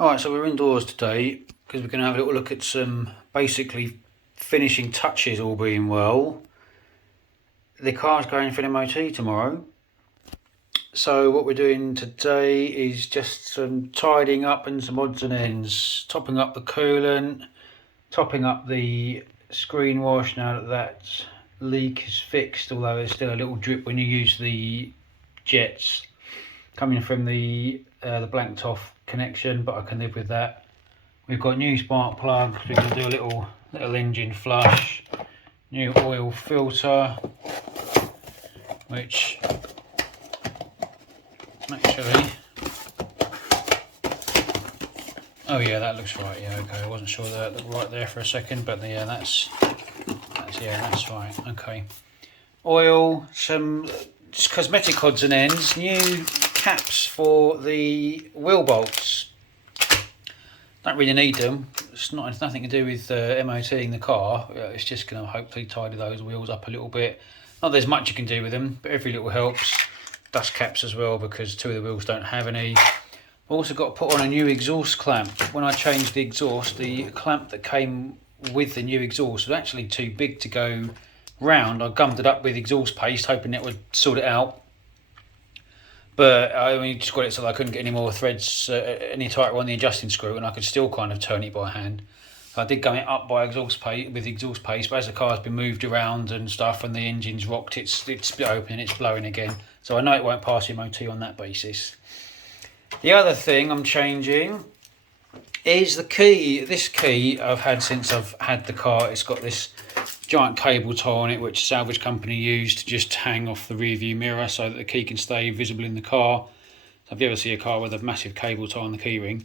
Alright, so we're indoors today because we're going to have a little look at some basically finishing touches, all being well. The car's going for an MOT tomorrow. So what we're doing today is just some tidying up and some odds and ends. Topping up the coolant, topping up the screen wash now that that leak is fixed, although there's still a little drip when you use the jets coming from the blanked off connection, but I can live with that. We've got new spark plugs. We're going to do a little engine flush, new oil filter, which actually, oh yeah, that looks right. Yeah, okay, I wasn't sure that looked right there for a second, but yeah, that's right. Okay, oil, some just cosmetic odds and ends, new caps for the wheel bolts. Don't really need them. It's nothing to do with MOTing the car. It's just going to hopefully tidy those wheels up a little bit. Not there's much you can do with them, but every little helps. Dust caps as well, because two of the wheels don't have any. I've also got to put on a new exhaust clamp. When I changed the exhaust, the clamp that came with the new exhaust was actually too big to go round. I gummed it up with exhaust paste, hoping it would sort it out. But I only just got it so that I couldn't get any more threads any tighter on the adjusting screw, and I could still kind of turn it by hand. So I did gum it up by exhaust paste, but as the car's been moved around and stuff and the engine's rocked, it's split open and it's blowing again. So I know it won't pass MOT on that basis. The other thing I'm changing is the key. This key I've had since I've had the car. It's got this giant cable tie on it, which Salvage company used to just hang off the rear view mirror so that the key can stay visible in the car. So if you ever see a car with a massive cable tie on the key ring,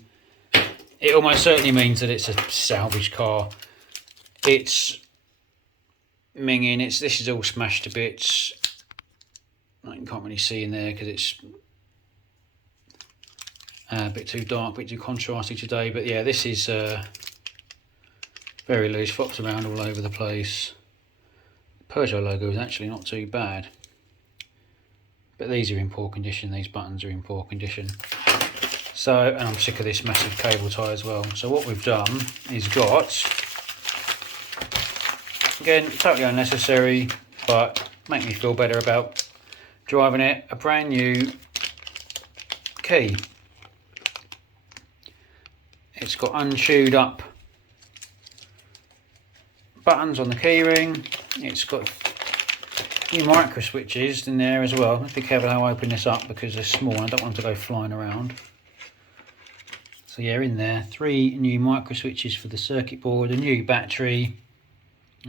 it almost certainly means that it's a Salvage car. It's minging. This is all smashed to bits. You can't really see in there because it's a bit too dark, a bit too contrasty today. But yeah, this is very loose, flops around all over the place. Peugeot logo is actually not too bad, but these are in poor condition. These buttons are in poor condition. So, and I'm sick of this massive cable tie as well. So what we've done is got, again, totally unnecessary, but make me feel better about driving it, a brand new key. It's got unchewed up buttons on the keyring. It's got new micro switches in there as well. Let's be careful how I open this up because they're small and I don't want them to go flying around. So yeah, in there, 3 new micro switches for the circuit board, a new battery,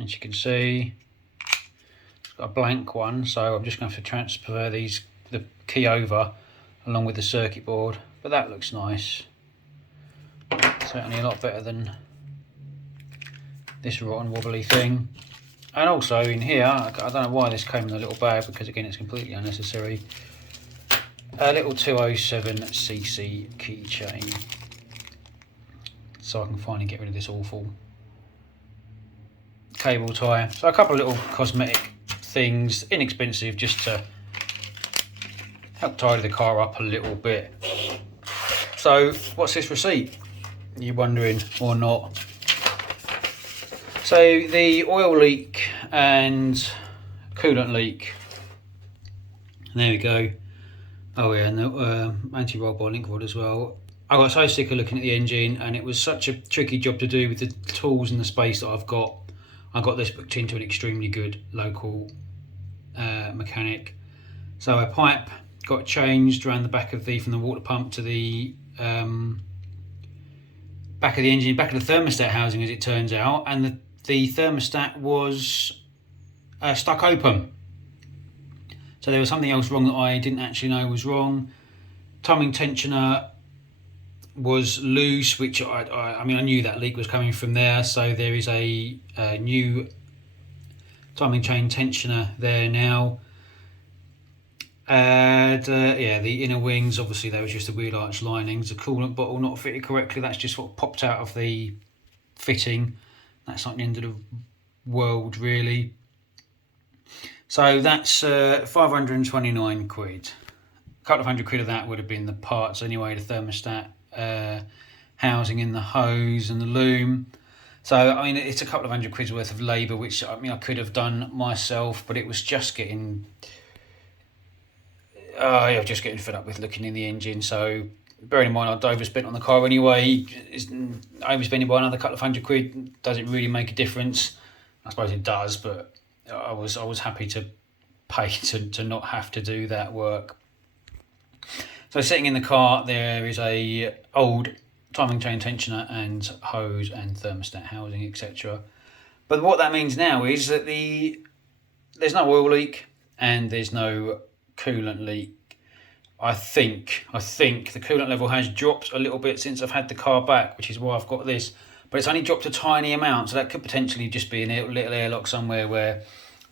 as you can see. It's got a blank one, so I'm just going to have to transfer the key over along with the circuit board, but that looks nice. Certainly a lot better than this rotten wobbly thing. And also in here, I don't know why this came in a little bag, because again it's completely unnecessary, a little 207cc keychain, so I can finally get rid of this awful cable tie. So a couple of little cosmetic things, inexpensive, just to help tidy the car up a little bit. So what's this receipt, you're wondering, or not? So the oil leak and coolant leak, and there we go. Oh yeah, and the anti-roll bar link rod as well. I got so sick of looking at the engine, and it was such a tricky job to do with the tools and the space that I've got. I got this booked into an extremely good local mechanic. So a pipe got changed around the back of from the water pump to the back of the engine, back of the thermostat housing, as it turns out, and the thermostat was stuck open. So there was something else wrong that I didn't actually know was wrong. Timing tensioner was loose, which I mean I knew that leak was coming from there. So there is a new timing chain tensioner there now. And yeah, the inner wings, obviously there was just the wheel arch linings. The coolant bottle not fitted correctly. That's just what popped out of the fitting. That's not the end of the world really. So that's 529 quid. A couple of £100 of that would have been the parts anyway, the thermostat, housing in the hose and the loom. So I mean, it's a couple of £100 worth of labour, which I mean I could have done myself, but it was just getting, I was just getting fed up with looking in the engine. So bearing in mind I'd overspent on the car anyway, overspending by another couple of £100 doesn't really make a difference. I suppose it does, but I was happy to pay to not have to do that work. So sitting in the car, there is a old timing chain tensioner and hose and thermostat housing, etc. But what that means now is that there's no oil leak and there's no coolant leak. I think the coolant level has dropped a little bit since I've had the car back, which is why I've got this. But it's only dropped a tiny amount, so that could potentially just be a little airlock somewhere where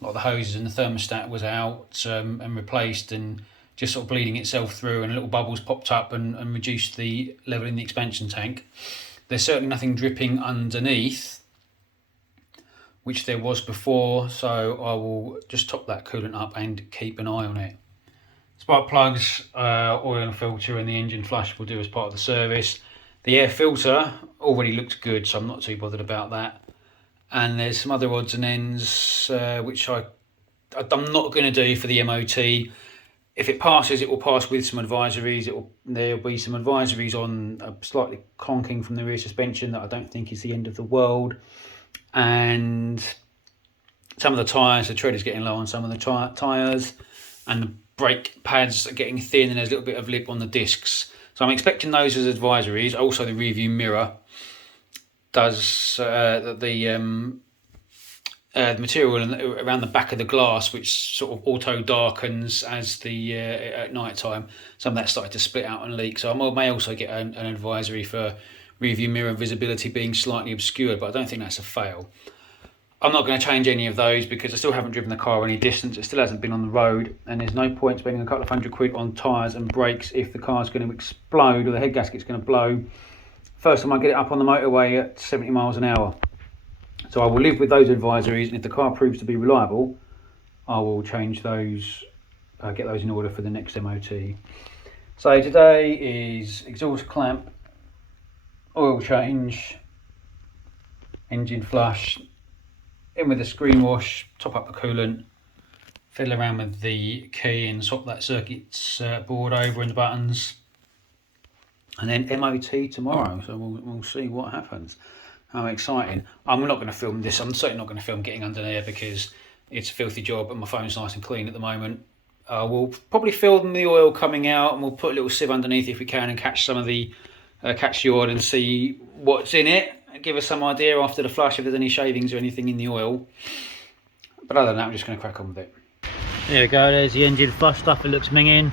a lot of the hoses and the thermostat was out and replaced and just sort of bleeding itself through, and little bubbles popped up and reduced the level in the expansion tank. There's certainly nothing dripping underneath, which there was before, so I will just top that coolant up and keep an eye on it. Spark plugs, oil and filter and the engine flush will do as part of the service. The air filter already looks good, so I'm not too bothered about that. And there's some other odds and ends which I'm not going to do for the MOT. If it passes, it will pass with some advisories. There'll be some advisories on slightly conking from the rear suspension that I don't think is the end of the world. And some of the tyres, the tread is getting low on some of the tyres, and the brake pads are getting thin, and there's a little bit of lip on the discs. So I'm expecting those as advisories. Also, the rear view mirror does the material around the back of the glass, which sort of auto darkens as the at night time. Some of that started to split out and leak. So I may also get an advisory for rear view mirror visibility being slightly obscured, but I don't think that's a fail. I'm not going to change any of those because I still haven't driven the car any distance. It still hasn't been on the road, and there's no point spending a couple of £100 on tyres and brakes if the car's going to explode or the head gasket's going to blow first time I get it up on the motorway at 70 miles an hour. So I will live with those advisories, and if the car proves to be reliable, I will change those, get those in order for the next MOT. So today is exhaust clamp, oil change, engine flush, in with the screen wash, top up the coolant, fiddle around with the key and swap that circuits board over and the buttons, and then MOT tomorrow. So we'll see what happens. How exciting. I'm not going to film this. I'm certainly not going to film getting under there because it's a filthy job and my phone's nice and clean at the moment. We'll probably film the oil coming out, and we'll put a little sieve underneath if we can and catch some of the catch the oil and see what's in it. Give us some idea after the flush if there's any shavings or anything in the oil. But other than that, I'm just going to crack on with it. There we go, there's the engine flush stuff. It looks minging.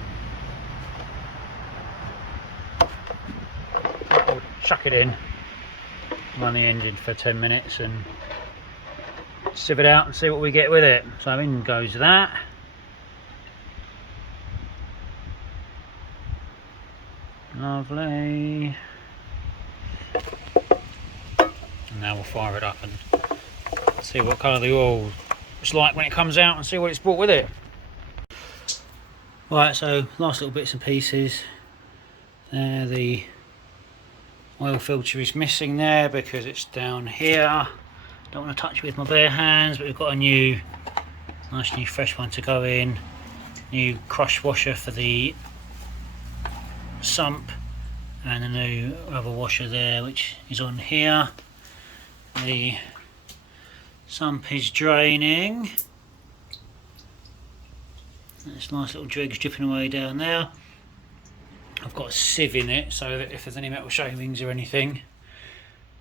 I'll chuck it in, run the engine for 10 minutes and sieve it out and see what we get with it. So in goes that. Lovely. And now we'll fire it up and see what colour the oil is like when it comes out and see what it's brought with it. Right, so last little bits and pieces. There, the oil filter is missing there because it's down here. Don't want to touch it with my bare hands, but we've got a nice new fresh one to go in. New crush washer for the sump, and a new rubber washer there which is on here. The sump is draining. There's nice little dregs dripping away down there. I've got a sieve in it so that if there's any metal shavings or anything,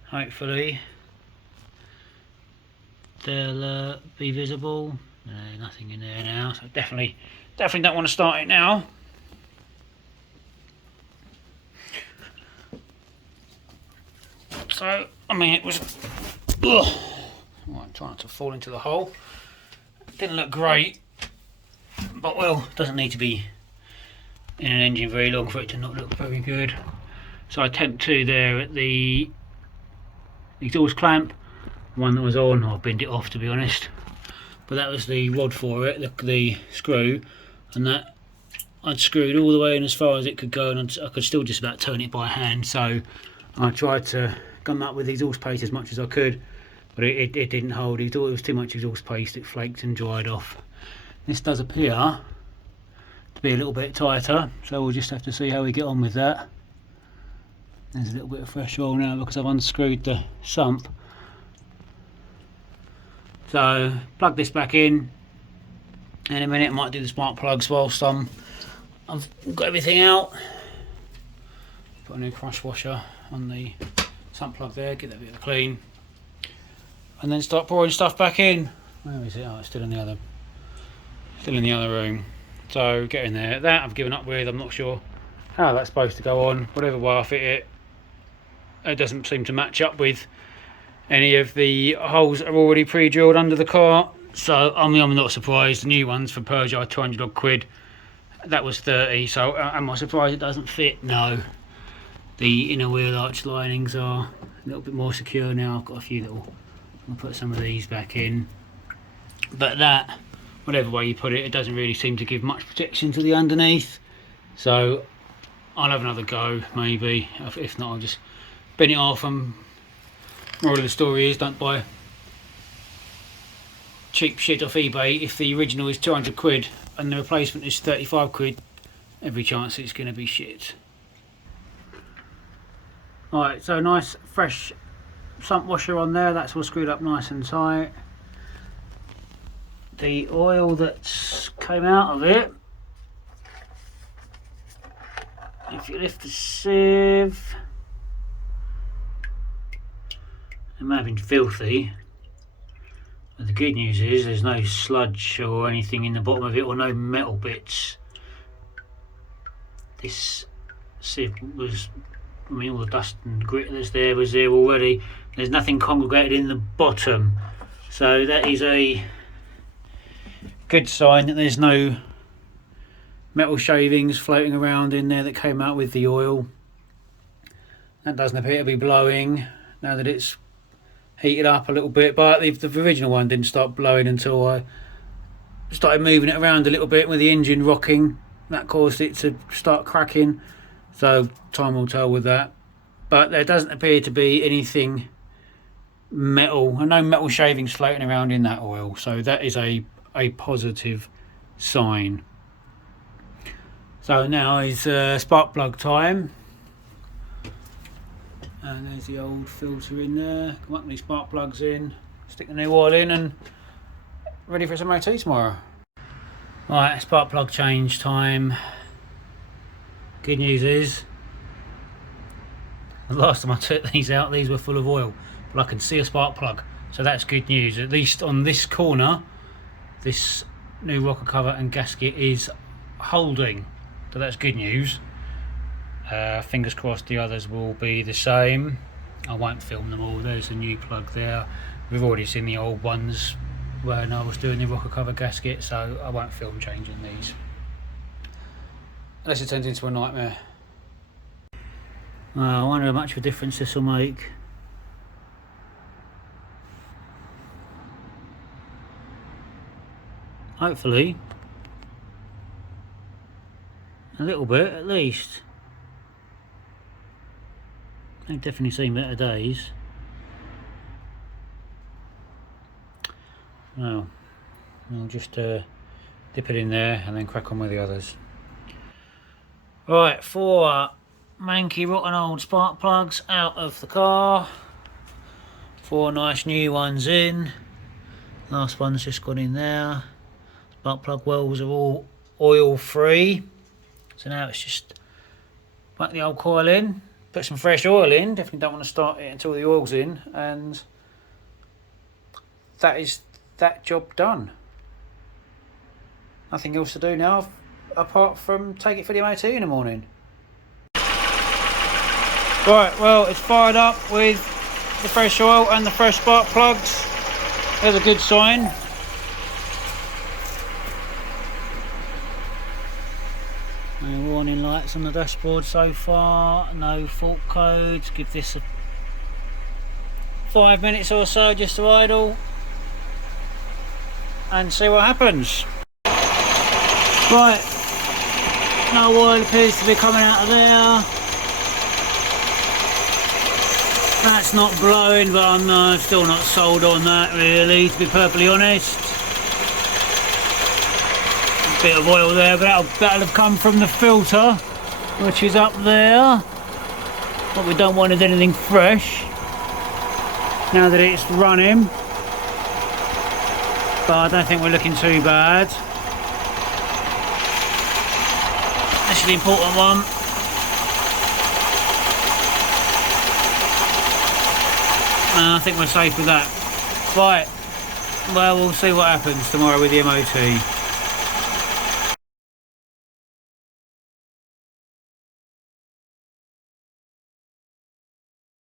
hopefully they'll be visible. No, nothing in there now, so definitely don't want to start it now. So, I mean, it was, I'm trying not to fall into the hole. It didn't look great, but well, it doesn't need to be in an engine very long for it to not look very good. So I attempt to there at the exhaust clamp, one that was on, I'll bend it off to be honest, but that was the rod for it, the screw, and that I'd screwed all the way in as far as it could go, and I could still just about turn it by hand. So I tried to gum up with exhaust paste as much as I could, but it didn't hold. It was too much exhaust paste, it flaked and dried off. This does appear to be a little bit tighter, so we'll just have to see how we get on with that. There's a little bit of fresh oil now because I've unscrewed the sump. So plug this back in a minute. I might do the spark plugs whilst I've got everything out. Put a new crush washer on the sump plug there, get that bit of a clean, and then start pouring stuff back in. Where is it? Oh, it's still in the other room. So get in there. That I've given up with. I'm not sure how that's supposed to go on. Whatever way I fit it doesn't seem to match up with any of the holes that are already pre-drilled under the car. So I'm not surprised. The new ones for Peugeot, 200 odd quid. That was 30. So am I surprised it doesn't fit? No. The inner wheel arch linings are a little bit more secure now. I've got a few little. I'll put some of these back in. But that, whatever way you put it, it doesn't really seem to give much protection to the underneath. So I'll have another go, maybe. If not, I'll just bin it off. And moral of the story is, don't buy cheap shit off eBay. If the original is 200 quid and the replacement is 35 quid, every chance it's going to be shit. Alright, so nice fresh sump washer on there. That's all screwed up nice and tight. The oil that came out of it, if you lift the sieve, it may have been filthy, but the good news is there's no sludge or anything in the bottom of it, or no metal bits. This sieve was, I mean, all the dust and grit that's there was there already. There's nothing congregated in the bottom, so that is a good sign that there's no metal shavings floating around in there that came out with the oil. That doesn't appear to be blowing now that it's heated up a little bit, but the original one didn't start blowing until I started moving it around a little bit with the engine rocking. That caused it to start cracking, so time will tell with that. But there doesn't appear to be anything metal, and no metal shavings floating around in that oil, so that is a positive sign. So now is spark plug time, and there's the old filter in there. Come up with these spark plugs in, stick the new oil in, and ready for some MOT tomorrow. Right, spark plug change time. Good news is, the last time I took these out, these were full of oil, but I can see a spark plug, so that's good news. At least on this corner, this new rocker cover and gasket is holding, so that's good news. Fingers crossed the others will be the same. I won't film them all. There's a new plug there. We've already seen the old ones when I was doing the rocker cover gasket, so I won't film changing these unless it turns into a nightmare. I wonder how much of a difference this will make. Hopefully a little bit at least. I've definitely seen better days. Well, we'll just dip it in there and then crack on with the others. Right, 4 manky rotten old spark plugs out of the car. 4 nice new ones in. Last one's just gone in there. Spark plug wells are all oil free, so now it's just whack the old coil in, put some fresh oil in. Definitely don't want to start it until the oil's in, and that is that job done. Nothing else to do now apart from take it for the MOT in the morning. Right, well, it's fired up with the fresh oil and the fresh spark plugs. There's a good sign. No warning lights on the dashboard so far, no fault codes. Give this a 5 minutes or so just to idle and see what happens. Right, no oil appears to be coming out of there. That's not blowing, but I'm still not sold on that really, to be perfectly honest. A bit of oil there, but that'll have come from the filter, which is up there. What we don't want is anything fresh, now that it's running. But I don't think we're looking too bad. This is the important one. And I think we're safe with that. Right, well, we'll see what happens tomorrow with the MOT.